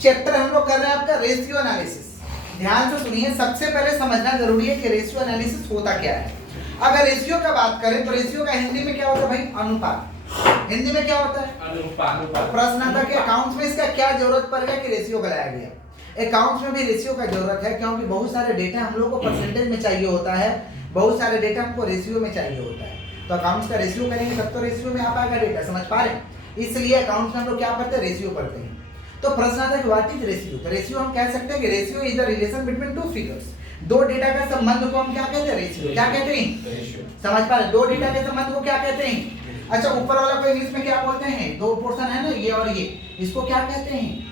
Chapter हम लोग कर रहे हैं आपका रेशियो एनालिसिस। ध्यान से सुनिए, सबसे पहले समझना जरूरी है कि रेशियो एनालिसिस होता क्या है। अगर रेशियो का बात करें तो रेशियो का हिंदी में क्या होता है भाई? अनुपात। हिंदी में क्या होता है? अनुपात। प्रश्न आता है कि अकाउंट्स में इसका क्या जरूरत पड़ गया कि रेशियो बनाया गया। अकाउंट्स में भी रेशियो का जरूरत है, क्योंकि बहुत सारे डेटा हम लोग को परसेंटेज में चाहिए होता है, बहुत सारे डेटा हमको रेशियो में चाहिए होता है। तो अकाउंट्स का रेशियो करेंगे तब तो रेशियो में आ पाएगा डेटा, समझ पा रहे हैं? इसलिए अकाउंट्स में हम लोग क्या पढ़ते हैं? रेशियो पढ़ते हैं। तो प्रश्न आता है कि व्हाट इज रेशियो। तो रेशियो हम कह सकते हैं कि ratio is the relation between two figures. दो डेटा का संबंध को हम क्या कहते हैं? रेशियो। क्या कहते हैं? समझ पा रहे? दो डेटा के संबंध को क्या कहते हैं? अच्छा, ऊपर वाला को इंग्लिश में क्या बोलते हैं? दो पोर्शन है ना, ये और ये, इसको क्या कहते हैं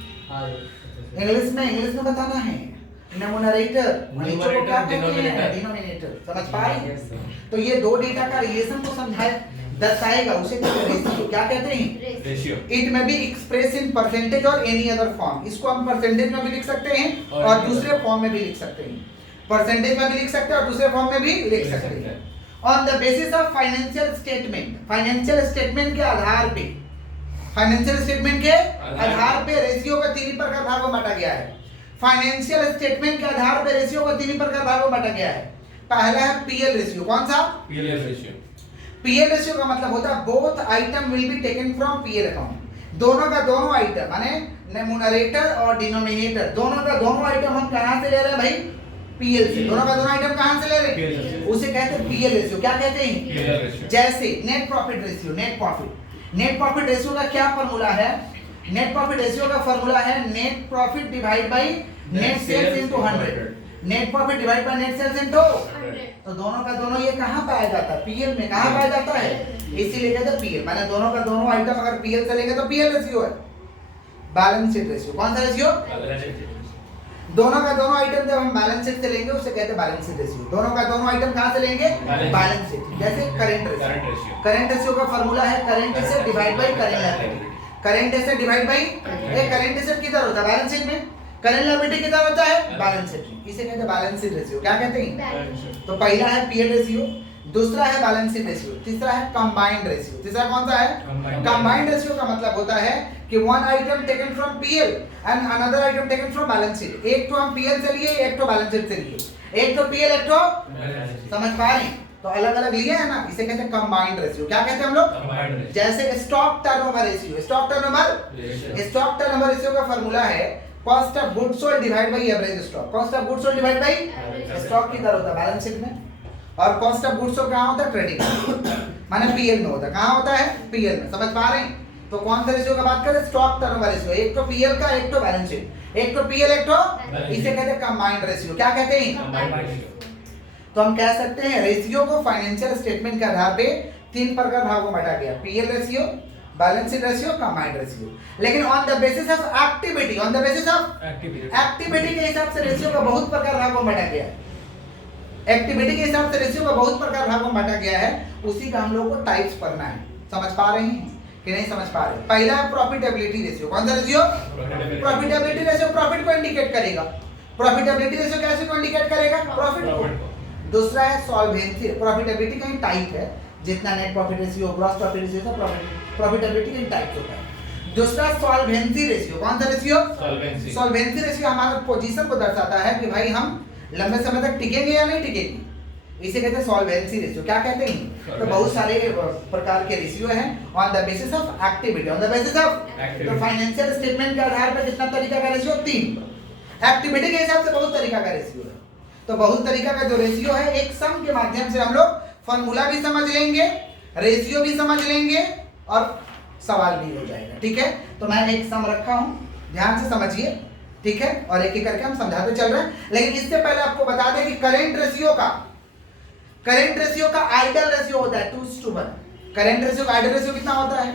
इंग्लिश में बताना है? न्यूमरेटर, नीचे को क्या कहते हैं? डिनोमिनेटर। समझ पा रहे हैं? तो ये दो डेटा का रिलेशन को समझाए दर्शाएगा, उसे कहते हैं रेशियो। क्या कहते हैं? रेशियो। इट में बी एक्सप्रेस इन परसेंटेज और एनी अदर फॉर्म। इसको हम परसेंटेज में भी लिख सकते हैं और दूसरे फॉर्म में भी लिख सकते हैं। परसेंटेज में भी लिख सकते हैं और दूसरे फॉर्म में भी लिख सकते हैं। On the basis of financial statement, financial statement के आधार पे, फाइनेंशियल स्टेटमेंट के आधार पे रेशियो को तीन प्रकार भागों में बांटा गया है। फाइनेंशियल स्टेटमेंट के आधार पे रेशियो को तीन प्रकार भागों में बांटा गया है। पहला है पीएल रेशियो। कौन सा? PL ratio. पीएल रेशियो का मतलब होता है both item will be taken from PL account. दोनों का दोनों आइटम माने न्यूमरेटर और डिनोमिनेटर, दोनों का दोनों आइटम हम कहां से ले रहे हैं भाई? पीएल से। दोनों का दोनों आइटम कहां से ले रहे हैं? उसे कहते हैं पीएल रेशियो। क्या कहते हैं? जैसे net profit ratio, net profit ratio का क्या फार्मूला है? नेट प्रॉफिट रेशियो का फार्मूला है net profit divide by net sales into 100। Net profit divide by net sales into, तो दोनों का दोनों ये कहां पाया जाता है? पीएल में। कहां पाया जाता है? इसीलिए कहते हैं पीएल, माने दोनों का दोनों आइटम अगर पीएल से लेंगे तो पीएल रेशियो है। Balance sheet ratio. कौन सा रेशियो? दोनों का दोनों आइटम जब हम बैलेंस शीट से लेंगे उसे कहते हैं बैलेंस शीट रेशियो। दोनों का दोनों आइटम कहां से लेंगे? Balance sheet. जैसे करंट रेशियो। करंट रेशियो का फार्मूला है current asset divide by current liability. Current asset divide by, ये करंट एसेट किधर होता है? बैलेंस शीट में। करंट लायबिलिटी किधर होता है? बैलेंस शीट में। इसे कहते हैं बैलेंस शीट रेशियो। क्या कहते हैं? तो पहला है पीएल रेशियो, दूसरा है बैलेंस शीट रेशियो, तीसरा है कंबाइंड रेशियो। तीसरा कौन सा है? कंबाइंड रेशियो का मतलब होता है कि one item taken from PL and another item taken from balance sheet. एक तो हम पीएल से लिए, एक तो बैलेंस शीट से लिए। एक तो पीएल, एक तो समझ पा रहे हैं? तो अलग अलग लिए है ना, इसे कहते हैं कंबाइंड रेशियो। क्या कहते हैं हम लोग? जैसे stock turnover ratio. Stock turnover ratio का फार्मूला है cost of goods sold divide by average stock. Cost of goods sold divide by stock किधर होता है? बैलेंस शीट में। और कॉस्ट ऑफ गुड्स सोल्ड कहां होता है? क्रेडिट माने पीएल में होता है। कहां होता है? पीएल में। समझ पा रहे हैं? तो कौन सा रेशियो का बात करें? Stock turnover ratio. एक तो पीएल का, एक तो बैलेंस शीट। एक तो पीएल, एक तो, इसे कहते हैं कंबाइंड रेशियो। क्या कहते हैं? तो हम कह सकते हैं रेशियो को फाइनेंशियल स्टेटमेंट के आधार पे तीन प्रकार भागों में बांटा गया। PL ratio, balance sheet ratio, combined ratio. लेकिन on the basis of activity, on the basis of activity के हिसाब से रेशियो का बहुत प्रकार भागों में बांटा गया है। एक्टिविटी के हिसाब से रेशियो का बहुत प्रकार भागों में बांटा गया है। उसी का हम लोग को टाइप्स पढ़ना है। समझ पा रहे हैं कि नहीं समझ पा रहे? पहला है प्रॉफिटेबिलिटी रेशियो। कौन सा रेशियो? प्रॉफिटेबिलिटी रेशियो प्रॉफिट को इंडिकेट करेगा। प्रॉफिटेबिलिटी रेशियो कैसे को इंडिकेट करेगा? प्रॉफिट को। दूसरा है सॉल्वेंसी। प्रॉफिटेबिलिटी का टाइप है, जितना net profit ratio, gross profit ratio, तो प्रॉफिटेबिलिटी का टाइप होता है। दूसरा सॉल्वेंसी रेशियो। कौन सा रेशियो? सॉल्वेंसी रेशियो हमारा पोजीशन को दर्शाता है कि भाई हम लंबे समय तक टिकेंगे या नहीं टिकेंगे। इसे कहते हैं सॉल्वेंसी रेशियो। क्या कहते हैं? तो बहुत सारे प्रकार के रेशियो हैं on the basis of activity. On the basis of, तो फाइनेंशियल स्टेटमेंट के आधार पर कितना तरीका का रेशियो? 3। एक्टिविटी के हिसाब से बहुत तरीका का रेशियो है। तो बहुत तरीका का जो रेशियो है, एक सम के माध्यम से हम लोग फॉर्मूला भी समझ लेंगे, रेशियो भी समझ लेंगे और सवाल भी हो जाएगा। ठीक है? तो मैं एक सम रखा हूं, ध्यान से समझिए। ठीक है? और एक एक करके हम समझाते चल रहे हैं। लेकिन इससे पहले आपको बता दें कि करंट रेशियो का आइडल रेशियो होता है 2:1। करंट रेशियो का आइडल रेशियो कितना होता है?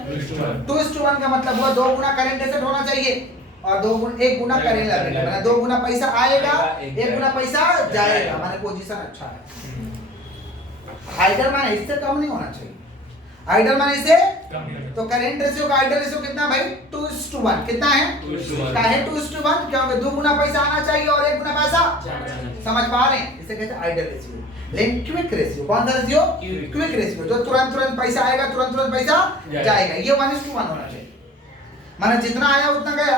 2:1 का मतलब हुआ 2 गुना करंट एसेट होना चाहिए और 1 गुना करंट लायबिलिटी। माने 2 गुना पैसा आएगा, 1 गुना पैसा जाएगा, माने पोजीशन अच्छा है। आइडल माने इससे कम नहीं होना चाहिए। आइडल माने इससे, तो करंट रेशियो का आइडल रेशियो कितना भाई? 2:1। कितना है? 2:1। काहे 2:1? क्योंकि 2 गुना पैसा आना चाहिए और 1 गुना पैसा। समझ पा रहे हैं? इसे कहते हैं आइडल रेशियो। लेकिन क्विक रेशियो, कौन सा रेशियो? क्विक रेशियो, जो तुरंत पैसा आएगा, तुरंत पैसा जाएगा, ये 1:1 होना चाहिए। माने जितना आया उतना गया,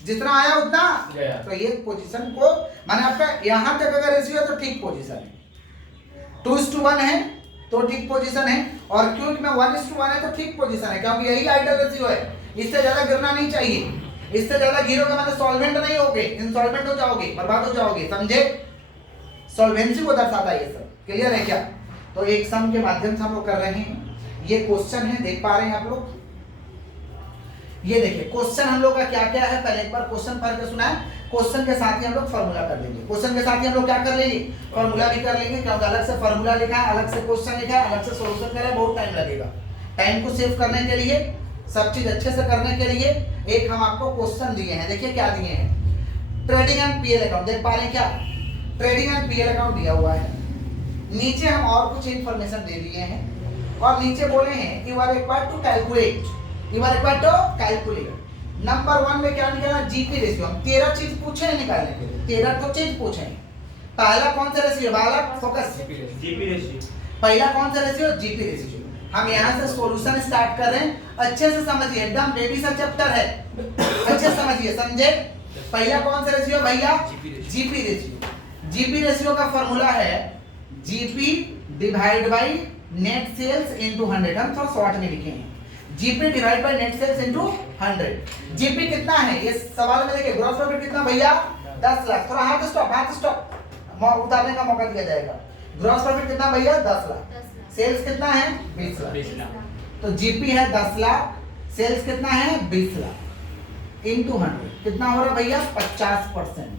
जितना आया उतना गया। तो ये पोजीशन को माने आपका यहां तक अगर रेशियो है तो ठीक पोजीशन है, 2:1 है तो ठीक पोजीशन है, और क्योंकि मैं 1:1 है तो ठीक पोजीशन है, क्योंकि यही आइडियल रेशियो है। इससे ज्यादा गिरना नहीं चाहिए, इससे ज्यादा गिरोगे मतलब सॉल्वेंट नहीं होगे, इंसॉल्वेंट हो जाओगे, बर्बाद हो जाओगे, समझे? सॉल्वेंसी को दर्शाता है ये सब। क्लियर है क्या? तो एक सम के माध्यम से हम लोग कर रहे हैं। ये क्वेश्चन है, देख पा रहे हैं आप लोग? ये देखिए क्वेश्चन हम लोग का क्या क्या है, पहले एक बार क्वेश्चन पढ़ के सुना है, क्वेश्चन के साथ ही हम लोग फार्मूला कर लेंगे। क्वेश्चन के साथ ही हम लोग क्या कर लेंगे, फार्मूला भी कर लेंगे, क्योंकि अलग से फार्मूला लिखा है, अलग से क्वेश्चन लिखा है, अलग से सॉल्यूशन करें, बहुत टाइम लगेगा। टाइम को सेव करने के लिए, सब चीज अच्छे से करने के लिए एक हम आपको क्वेश्चन दिए हैं। देखिए क्या दिए हैं, ट्रेडिंग एंड पीएल अकाउंट, देख पा रहे हैं क्या? ट्रेडिंग एंड पीएल अकाउंट दिया हुआ है, नीचे हम और कुछ इंफॉर्मेशन दे दिए हैं, और नीचे बोले हैं you are required to calculate, you are required to calculate. Number 1 में क्या निकालना, जीपी रेशियो। हम 13 चीज पूछे हैं निकालने के लिए, 13 तो चीज पूछे हैं। पहला कौन सा रेशियो, वाला फोकस, जीपी रेशियो। पहला कौन सा रेशियो, जीपी रेशियो। हम यहाँ से सॉल्यूशन स्टार्ट कर रहे हैं, अच्छे से समझिए, एकदम बेबी सा चैप्टर है, अच्छे से समझिए, समझे? पहला कौन सा रेशियो भैया, जीपी रेशियो। जीपी रेशियो का फॉर्मूला है GP divide by net sales into 100। हम थोड़ा शॉर्ट में लिखे हैं, GP divide by net sales into 100। GP कितना है ये सवाल में देखिए, ग्रॉस प्रॉफिट कितना भैया, 10 लाख। थोड़ा हाथ स्टॉप, उतारने का मौका दिया जाएगा। ग्रॉस प्रॉफिट कितना भैया, 10 लाख। सेल्स कितना है, 20 लाख। तो जीपी है 10 लाख, सेल्स कितना है, 20 लाख इनटू 100 कितना हो रहा है भैया, 50%।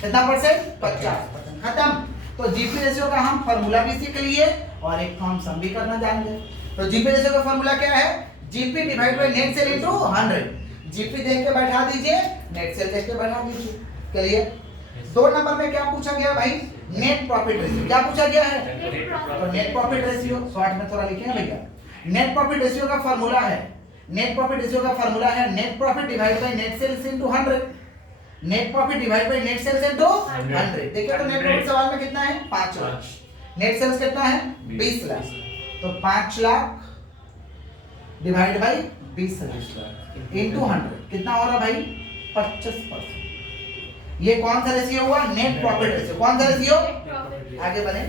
कितना परसेंट, 50%। खत्म। तो जीपी रेशियो का हम फार्मूला भी सीख लिए और एक हम सम भी करना जान गए। तो जीपी रेशियो का फार्मूला क्या है, GP divide by net cell into 100। GP देख के बैठा दीजिए, नेट सेल देख के बैठा दीजिए। क्लियर? 2 नंबर में क्या पूछा गया भाई, नेट प्रॉफिट रेशियो। क्या पूछा गया है, तो नेट प्रॉफिट रेशियो शॉर्ट में थोड़ा लिखे हैं भैया। नेट प्रॉफिट रेशियो का फार्मूला है, नेट प्रॉफिट रेशियो का फार्मूला है net profit divide by net sales into 100। Net profit divide by net sales into 100। देखिए तो नेट प्रॉफिट सवाल में कितना है, 5 लाख। नेट सेल्स कितना है, 20 लाख। तो 5 lakh divide by 20 lakh into 100 कितना हो रहा भाई, 25%। ये कौन सा रेशियो हुआ, नेट प्रॉफिट रेशियो। कौन सा रेशियो, आगे बढ़े।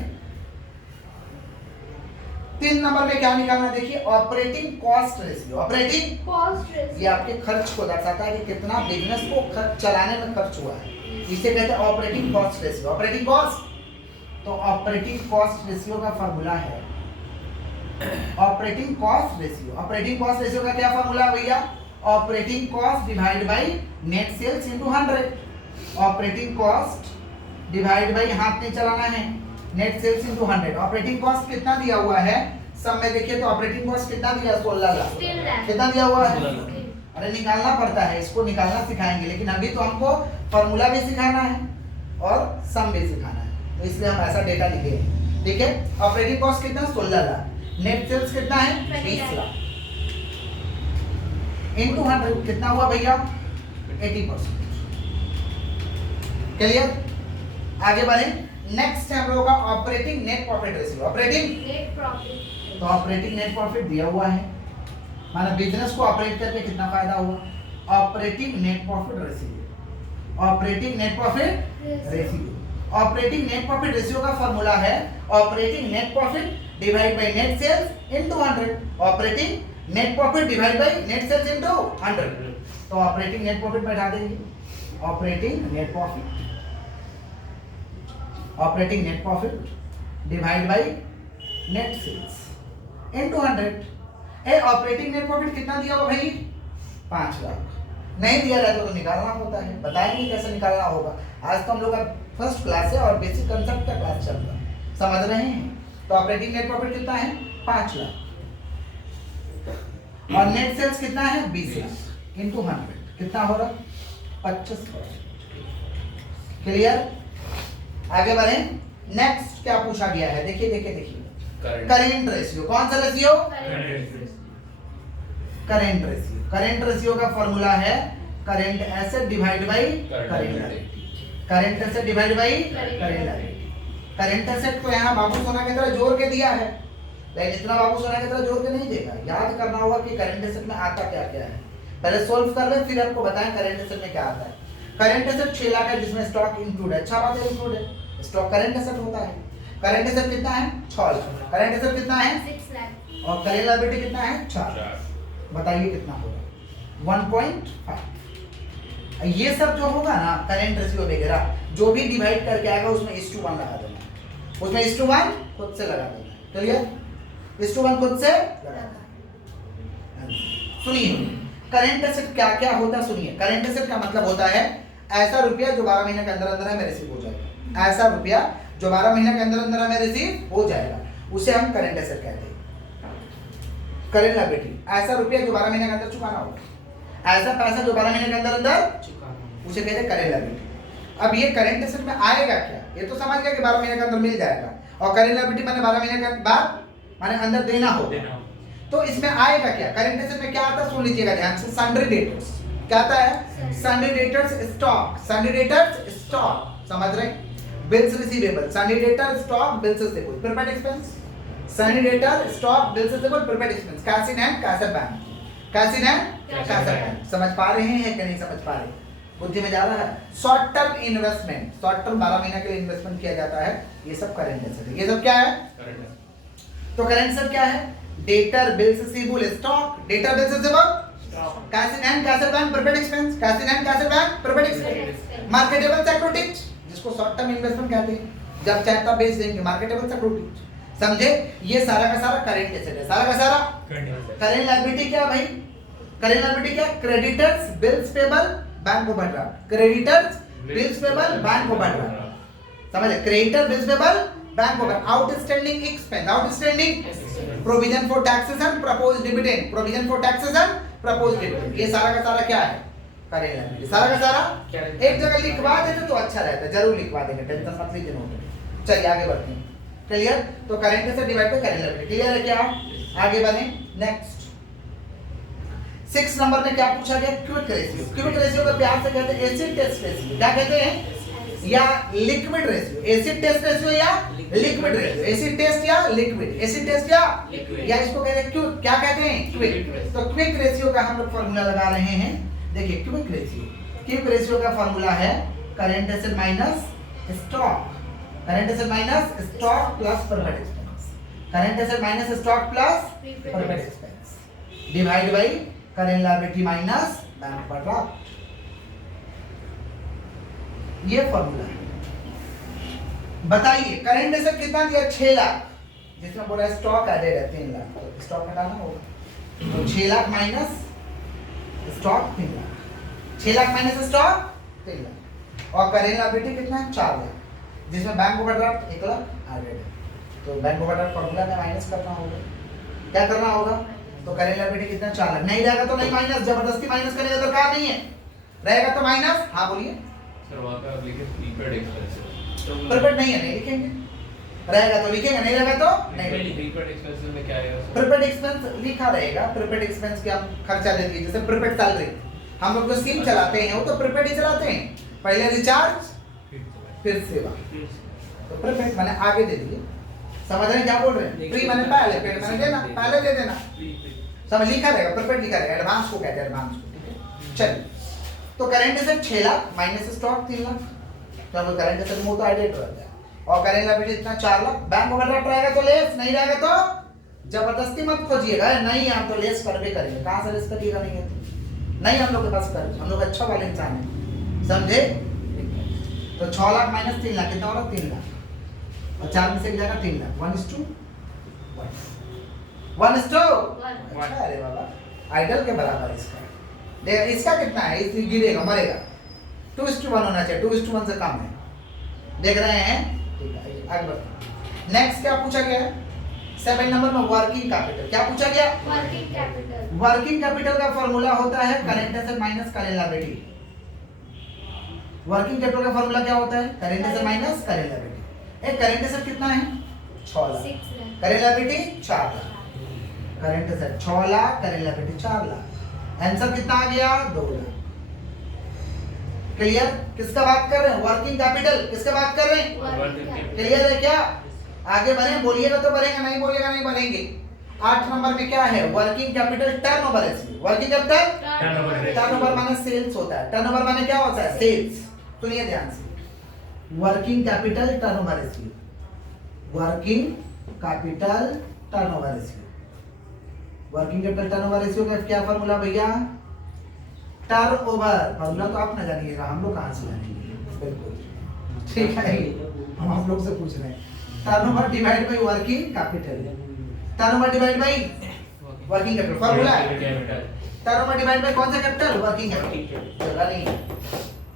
3 नंबर में क्या निकालना, देखिए operating cost ratio. Operating cost ratio ये आपके खर्च को दर्शाता है कि कितना बिजनेस को चलाने में खर्च हुआ है, इसे कहते हैं operating cost ratio. Operating cost, तो ऑपरेटिंग कॉस्ट रेशियो का फार्मूला है operating cost ratio. Operating cost ratio का क्या फार्मूला है भैया, operating cost divide by net sales into 100। Operating cost divide by, हाथ नहीं चलाना है, net sales into 100। Operating cost कितना दिया हुआ है, सब में देखिए तो ऑपरेटिंग कॉस्ट कितना दिया, 16 लाख। कितना दिया हुआ है, अरे निकालना पड़ता है, इसको निकालना सिखाएंगे, लेकिन अभी तो हमको फार्मूला भी सिखाना है और सम भी सिखाना है, तो इसलिए हम ऐसा डेटा लिखे हैं। ठीक है, ऑपरेटिंग कॉस्ट कितना, 16 लाख। नेट सेल्स कितना है, 20 लाख इनटू 100 कितना हुआ भैया, 80%। क्लियर? आगे बढ़े। नेक्स्ट है हम लोगों का operating net profit ratio. Operating net profit, तो ऑपरेटिंग नेट प्रॉफिट दिया हुआ है, माने बिजनेस को ऑपरेट करके कितना फायदा हुआ। Operating net profit ratio, operating net profit ratio. Operating net profit ratio का फार्मूला है operating net profit divide by net sales into 100। Operating net profit divide by net sales into 100। तो operating net profit बैठा देंगे, operating net profit, operating net profit divide by net sales into 100। ए operating net profit कितना दिया हुआ भाई, 5 लाख। नहीं दिया रहता तो निकालना होता है, बताएंगे कैसे निकालना होगा। आज तो हम लोग का फर्स्ट क्लास है और बेसिक कांसेप्ट का क्लास चल रहा है, समझ रहे हैं। तो ऑपरेटिंग नेट प्रॉफिट कितना है, 5 लाख, और नेट सेल्स कितना है, 20 लाख इनटू 100 कितना हो रहा, 25%। क्लियर? आगे बढ़े। नेक्स्ट क्या पूछा गया है, देखिए देखिए देखिए, करेंट रेशियो। कौन सा ratio, current ratio. Current ratio का फॉर्मूला है current asset divide by current liability. Current asset divide by current liability. Current asset को यहाँ बाबू सोना की तरह जोड़ के दिया है, लेकिन इतना बाबू सोना की तरह जोड़ के नहीं देगा, याद करना होगा कि करंट एसेट में आता क्या क्या है। पहले सोल्व कर ले फिर आपको बताएं करंट एसेट में क्या आता है। करंट एसेट 6 लाख है जिसमें स्टॉक इंक्लूड है, अच्छा बात है इंक्लूड है, स्टॉक करंट एसेट होता है। करंट एसेट कितना है 6 लाख, करंट एसेट कितना है 6 लाख और करेंट लायबिलिटी कितना है 4। बताइए कितना होगा 1.5। ये सब जो होगा ना करंट रेशियो वगैरह जो भी डिवाइड करके आएगा उसमें 1:1 लगा देना, उसमें 1:1 खुद से लगा देना, क्लियर 1:1 खुद से लगा देना। सुनिए करंट एसेट क्या क्या होता है, सुनिए करंट एसेट का मतलब होता है ऐसा रुपया जो 12 महीने के अंदर अंदर हमें रिसीव हो जाएगा, ऐसा रुपया जो 12 महीने के अंदर अंदर हमें रिसीव हो जाएगा उसे हम करंट एसेट कहते हैं। करंट लायबिलिटी ऐसा रुपया जो 12 महीने के अंदर चुकाना होगा, ऐसा पैसा जो 12 महीने के अंदर अंदर चुकाना उसे कहते हैं करंट लायबिलिटी। अब ये करंट एसेट में आएगा क्या, ये तो समझ गया कि 12 महीने के अंदर मिल जाएगा, और करंट लायबिलिटी माने 12 महीने के बाद माने अंदर देना होगा। तो इसमें आएगा क्या, करंट एसेट में क्या आता है सुन लीजिएगा ध्यान से, सन्ड्री डेटर्स। क्या आता है sundry debtors stock, sundry debtors stock समझ रहे, bills receivable, sundry debtor stock bills receivable, prepaid expense, sundry debtor stock bills receivable, prepaid expense, cash in hand cash at bank, cash in hand cash at bank. समझ पा रहे हैं कि नहीं समझ पा रहे, बुद्धि में जा रहा है। Short term investment, short term 12 महीने के लिए इन्वेस्टमेंट किया जाता है, ये सब करंट एसेट है। ये सब क्या है तो करंट एसेट क्या है, debtor bills receivable stock, debtor bills receivable cash in hand cash at bank, prepaid expense, cash in hand cash at bank, prepaid expense, marketable securities जिसको शॉर्ट टर्म इन्वेस्टमेंट कहते हैं, जब चाहे तब बेच देंगे, मार्केटेबल सिक्योरिटीज। समझे, ये सारा का सारा करंट एसेट है, सारा का सारा करंट लायबिलिटी क्या भाई, करंट लायबिलिटी क्या, creditors bills payable bank overdraft, creditors bills payable bank overdraft, समझे, creditor bills payable bank over, outstanding expense, outstanding provision for taxes and proposed dividend, provision for taxes and proposed dividend, ये सारा का सारा क्या है current liability, सारा का सारा। एक जगह लिखवा देते तो अच्छा रहता है, जरूर लिखवा देंगे, टेंशन मत लीजिए नोट में। चलिए आगे बढ़ते हैं, क्लियर, तो current asset divide by current liability, clear है क्या, आगे बढ़े नेक्स्ट। 6 नंबर में क्या पूछा गया, क्विक रेशियो। क्विक रेशियो को प्यार से कहते हैं एसिड टेस्ट रेशियो, क्या कहते हैं, या liquid ratio, acid test ratio या लिक्विड रेशियो, एसिड टेस्ट या लिक्विड, एसिड टेस्ट या लिक्विड, या इसको कहते हैं क्विक, क्या कहते हैं क्विक। तो क्विक रेशियो का हम लोग फार्मूला लगा रहे हैं, देखिए क्विक रेशियो, क्विक रेशियो का फार्मूला है current asset minus stock, current asset minus stock plus prepaid expense, current asset minus stock plus prepaid expense divide by current liability minus bank overdraft, ये formula है। बताइए current asset कितना दिया 6 लाख, जिसमें बोला stock added है 3 लाख, तो स्टॉक हटाना होगा, तो 6 lakh minus stock 3 lakh, 6 lakh minus stock 3 lakh, और करंट लायबिलिटी कितना है 4 लाख, जिसमें बैंक ओवरड्राफ्ट 1 लाख एडेड है, तो बैंक ओवरड्राफ्ट फार्मूला में माइनस करना होगा, क्या करना होगा, तो करंट लायबिलिटी कितना 4 लाख, नहीं रहेगा तो नहीं माइनस, जबरदस्ती माइनस करने का दरकार नहीं है, रहेगा तो माइनस। हाँ बोलिए सर, वहां पे आप लिखे प्रीपेड एक्सपेंसेस, प्रीपेड नहीं है, नहीं लिखेंगे, रहेगा तो लिखेंगे, नहीं रहेगा तो नहीं। प्रीपेड एक्सपेंसेस में क्या आएगा, प्रीपेड एक्सपेंस लिखा रहेगा, प्रीपेड एक्सपेंस के हम खर्चा दे दिए, जैसे प्रीपेड सैलरी, हम लोग जो स्कीम चलाते हैं वो तो प्रीपेड ही चलाते हैं, पहले रिचार्ज फिर सेवा, तो प्रीपेड माने आगे दे दिए, समझ रहे हैं क्या बोल रहे हैं, प्री माने पहले, पेड माने देना, पहले दे देना, समझ लिखा रहेगा, प्रीपेड लिखा रहेगा, एडवांस को कहते हैं एडवांस को, ठीक है। चलिए, तो current asset 6 lakh minus stock 3 lakh, तो करंट एसेट में तो एडेड रहता है, और करंट लायबिलिटी इतना 4 लाख, बैंक ओवरड्राफ्ट रहेगा तो लेस, नहीं रहेगा तो जबरदस्ती मत खोजिएगा, नहीं हम तो लेस कर भी करेंगे, कहां से लेस करिएगा, नहीं है तो नहीं, हम लोग के पास कर, हम लोग अच्छा वाले इंसान हैं, समझे। तो 6 लाख माइनस 3 लाख कितना होगा 3 लाख, और 4 में से एक जाएगा 3 लाख, 1:1, अच्छा अरे बाबा आइडल के बराबर इसका, देखा इसका कितना है, इस गिरेगा मरेगा, 2:1 होना चाहिए, 2:1 से कम है, देख रहे हैं, ठीक है आगे बढ़ते। नेक्स्ट क्या पूछा गया है 7 नंबर में, वर्किंग कैपिटल, क्या पूछा गया, वर्किंग कैपिटल, वर्किंग कैपिटल का फार्मूला होता है current asset minus current liability, working capital का फार्मूला क्या होता है, current asset minus current liability. एक करंट एसेट कितना है 6 lakh, current liability 4 lakh, current asset 6 lakh, current liability 4 lakh, answer कितना आ गया 2 लाख। क्लियर, किसका बात कर रहे हैं, वर्किंग कैपिटल, किसका बात कर रहे हैं, क्लियर है क्या। आगे बढ़े, बोलिएगा तो बढ़ेगा, नहीं बोलिएगा नहीं बढ़ेंगे। 8 नंबर में क्या है? Working capital turnover ratio. Working capital turnover माने सेल्स होता है। टर्नओवर माने क्या होता है? सेल्स। सुनिए ध्यान से, working capital turnover ratio, working capital turnover ratio. Working capital turnover ratio का क्या फॉर्मूला भैया? टर्नओवर। फॉर्मूला तो आप ना जानिएगा, हम लोग कहां से जानेंगे? बिल्कुल ठीक है, हम आप लोग से पूछ रहे हैं। Turnover divide by working capital, turnover divide by working capital. Formula turnover divide bye कौन सा कैपिटल? Working capital. चला नहीं,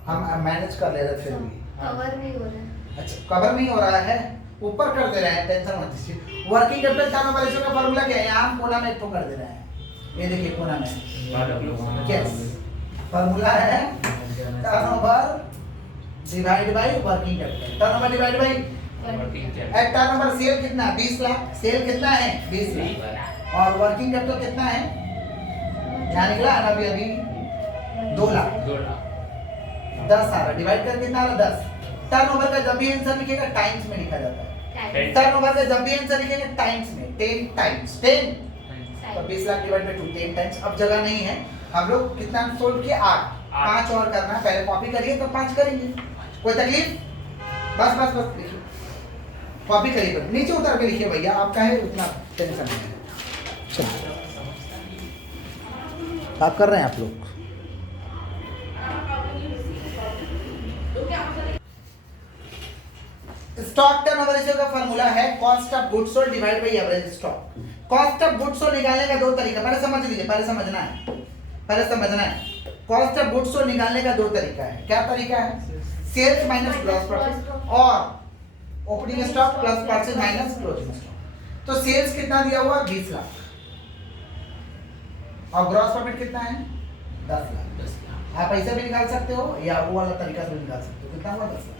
हम मैनेज कर ले रहे थे फिर भी। कवर नहीं हो रहा। अच्छा, कवर नहीं हो रहा है, ऊपर कर दे रहे हैं, टेंशन मत लीजिए। वर्किंग कैपिटल टर्नओवर रेशियो का फॉर्मूला क्या है? यहां कोना में एक तो कर दे रहे हैं, ये देखिए कोना में। यस, फॉर्मूला है turnover divide by working capital. Turnover divide by turnover. Sale कितना? 20 लाख। सेल कितना है? 20 लाख। और वर्किंग कैपिटल कितना है? यहाँ निकला है ना अभी अभी 2 लाख। 10 आ रहा, डिवाइड कर कितना आ रहा? 10। टर्नओवर का जब भी आंसर लिखेगा टाइम्स में लिखा जाता है। टर्नओवर का जब भी आंसर लिखेगा टाइम्स में, 10 टाइम्स 10, तो 20 लाख डिवाइड बाय 2, 10 टाइम्स। अब जगह नहीं है, हम लोग कितना सोल्व किए? 8। 5 और करना है, पहले कॉपी करिए तो 5 करेंगे। कोई तकलीफ? बस बस बस लिखिए, कॉपी करिए, नीचे उतर के लिखिए भैया, आपका है उतना टेंशन नहीं है। चलिए, आप कर रहे हैं आप लोग। स्टॉक टर्नओवर रेशियो का फार्मूला है cost of goods sold divide by average stock. Cost of goods sold निकालने का 2 तरीका, पहले समझ लीजिए, पहले समझना है। कॉस्ट ऑफ गुड्स सोल्ड निकालने का 2 तरीका है। क्या तरीका है? सेल्स माइनस ग्रॉस प्रॉफिट और opening stock plus purchase minus closing stock. तो सेल्स कितना दिया हुआ? 20 लाख और ग्रॉस प्रॉफिट कितना है? 10 लाख। आप ऐसे भी निकाल सकते हो या वो वाला तरीका से भी निकाल सकते हो। कितना हुआ? 10 लाख।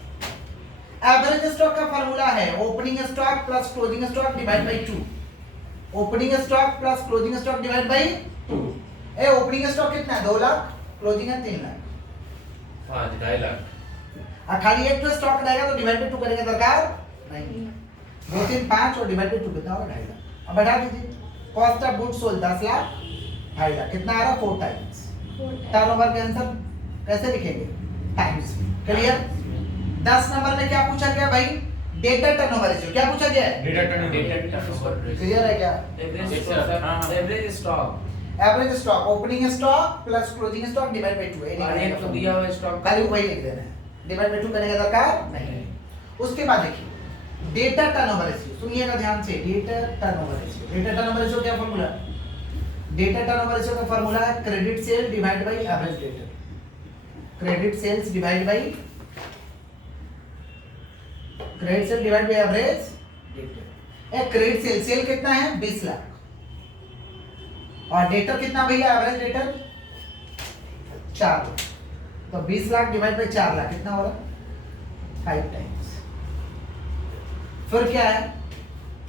एवरेज स्टॉक का फार्मूला है opening stock plus closing stock divide by 2। Opening stock plus closing stock divide by 2। A opening stock कितना है? 2 लाख, क्लोजिंग है 3 लाख, 2.5 लाख। खाली एक तो स्टॉक रहेगा तो डिवाइड बाय 2 करेंगे, दरकार नहीं। 2 3 5 और डिवाइड बाय 2 कितना होगा? 2.5 लाख। अब बढ़ा दीजिए, cost of goods sold 10 lakh, 2.5 lakh कितना आ रहा? 4 टाइम्स। टर्नओवर के आंसर कैसे लिखेंगे? टाइम्स। क्लियर? 10 नंबर में क्या पूछा गया भाई? Data turnover ratio. क्या पूछा गया है? Data turnover. क्लियर है क्या? Average stock. Average stock opening stock plus closing stock divide by 2। एक तो दिया हुआ स्टॉक खाली वही लिख देना है, डिवाइड बाय 2 करने का दरकार नहीं। उसके बाद देखिए डेटा टर्नओवर रेशियो, सुनिएगा ध्यान से। Debtor turnover ratio, debtor turnover ratio क्या फॉर्मूला? डेटा टर्नओवर रेशियो का फॉर्मूला है credit sale divide by average debtor. Credit sales divide by credit sale divide by average debtor. ए क्रेडिट सेल, सेल कितना है? 20 लाख और डेटर कितना भैया? Average debtor 4 lakh. तो 20 लाख डिवाइड बाय 4 लाख कितना हो रहा? 5 टाइम्स। फिर क्या है?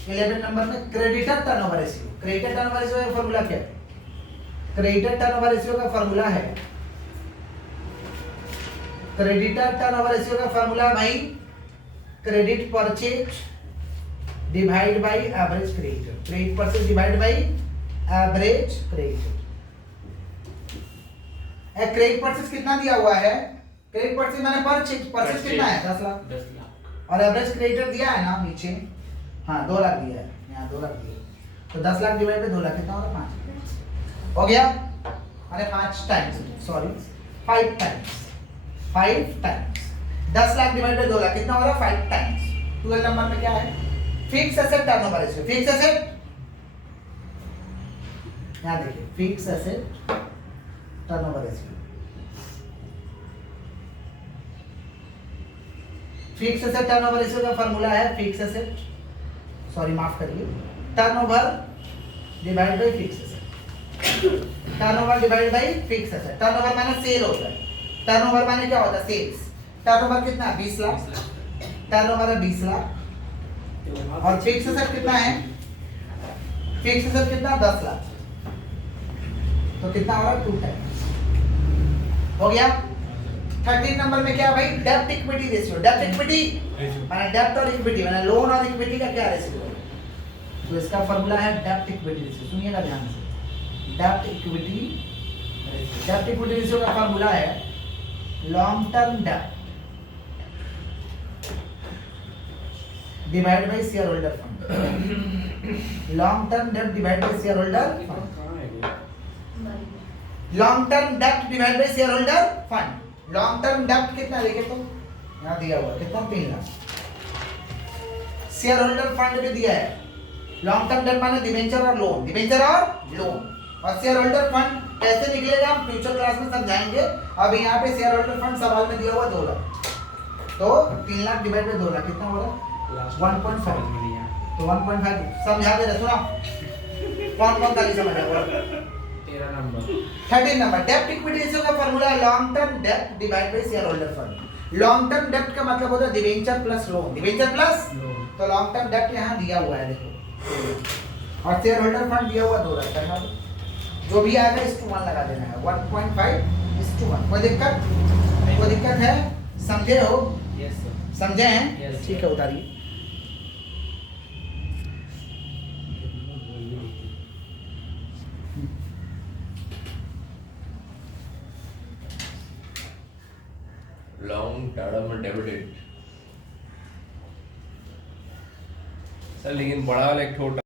11 नंबर में creditor turnover ratio. Creditor turnover ratio का फार्मूला क्या है? क्रेडिटर टर्नओवर रेशियो का फार्मूला है, क्रेडिटर टर्नओवर रेशियो का फार्मूला भाई credit purchase divide by average creditor. Credit purchase divide by average creditor. Credit purchase कितना दिया हुआ है? क्रेडिट परचेज माने परचेज, परचेज कितना है? 10 लाख। 10 लाख और एवरेज क्रेडिटर दिया है ना नीचे, हाँ 2 लाख दिया है, यहाँ 2 लाख दिया है। तो 10 लाख डिवाइड बाय 2 लाख कितना हो रहा? 5 हो गया। अरे 5 times, sorry 5 times, 5 times. 10 lakh divide by 2 lakh कितना हो रहा? 5 टाइम्स। 12 नंबर में क्या है? Fix asset turnover ratio. Fix asset, यहाँ देखिए fix asset turnover ratio. Fix asset turnover ratio का फार्मूला है फिक्स एसेट, सॉरी माफ करिए, turnover divide by fix asset. Turnover divide by fix asset. Turnover माने सेल होता है, टर्नओवर माने क्या होता है? सेल्स। टर्नओवर कितना? 20 लाख। टर्नओवर है 20 लाख और फिक्स एसेट कितना है? फिक्स एसेट कितना? 10 लाख। तो कितना हो रहा है? 2 टाइम्स। हो गया। 13 नंबर में क्या है भाई, डेब्ट इक्विटी रेशियो। डेब्ट इक्विटी माने डेब्ट और इक्विटी माने लोन और इक्विटी का क्या रेशियो है, तो इसका फार्मूला है डेब्ट इक्विटी रेशियो। सुनिएगा ध्यान से, डेब्ट इक्विटी रेशियो। डेब्ट इक्विटी रेशियो का फार्मूला है लॉन्ग टर्म डेब्ट divide by share holder fund. Long term डेब्ट divide by share holder fund. Long term डेब्ट divide by share holder fund. Long term डेब्ट कितना देखे तो यहाँ दिया हुआ है कितना, 3 लाख। शेयर होल्डर फंड भी दिया है। लॉन्ग टर्म डेब्ट माने डिबेंचर और लोन, डिबेंचर और लोन। और शेयर होल्डर फंड कैसे निकलेगा हम फ्यूचर क्लास में समझाएंगे। अभी यहाँ पे शेयर होल्डर फंड सवाल में दिया हुआ 2 लाख, तो 3 लाख डिवाइड बाय 2 लाख कितना हो रहा है 1.5। तो 1.5 समझा दे रहे, सुना कौन कौन ताली समझ रहा है। 13 नंबर 13 नंबर डेब्ट इक्विटी रेशियो का फार्मूला है लॉन्ग टर्म डेब्ट divide by share holder fund. Long term डेब्ट का मतलब होता है debenture plus lone, debenture plus lone. तो लॉन्ग टर्म डेब्ट यहाँ दिया हुआ है देखो, और शेयर होल्डर फंड दिया हुआ 2 लाख का। जो भी आएगा इसको 1 लगा देना है, 1.5:1। कोई दिक्कत है, समझे हो? Yes sir. समझे हैं? Yes, ठीक है, उतारिए। लॉन्ग टर्म डेबिट सर, लेकिन बड़ा वाला एक छोटा